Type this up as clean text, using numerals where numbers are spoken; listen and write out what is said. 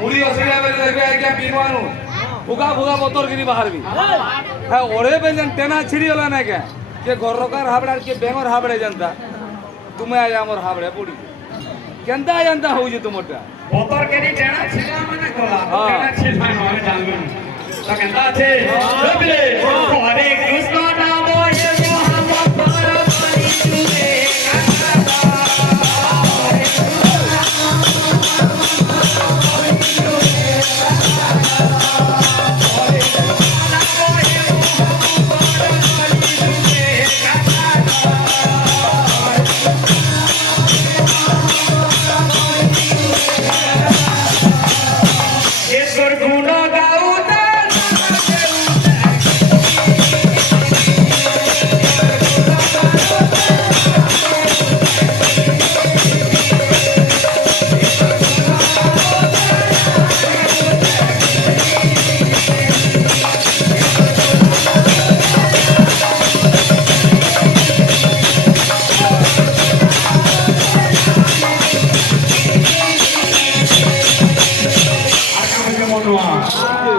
मुड़ी असलिया में देखबे क्या पीनवानु फुगा फुगा बोतल गिरी बाहर भी है ओरे बेजन टेना छिड़ी होला ना क्या के घरकार हाबड़ा के बेंगर हाबड़े जनता तुम्हें आया हमर हाबड़े पुड़ी केंता जनता हो जे तुमटा बोतल केनी टेना छिड़ा माने कोला टेना छिड़ा माने जानबे तो केंता छे रबले हरे कृष्ण नाम हे मोहम्मद परमारी तुझे गुणगान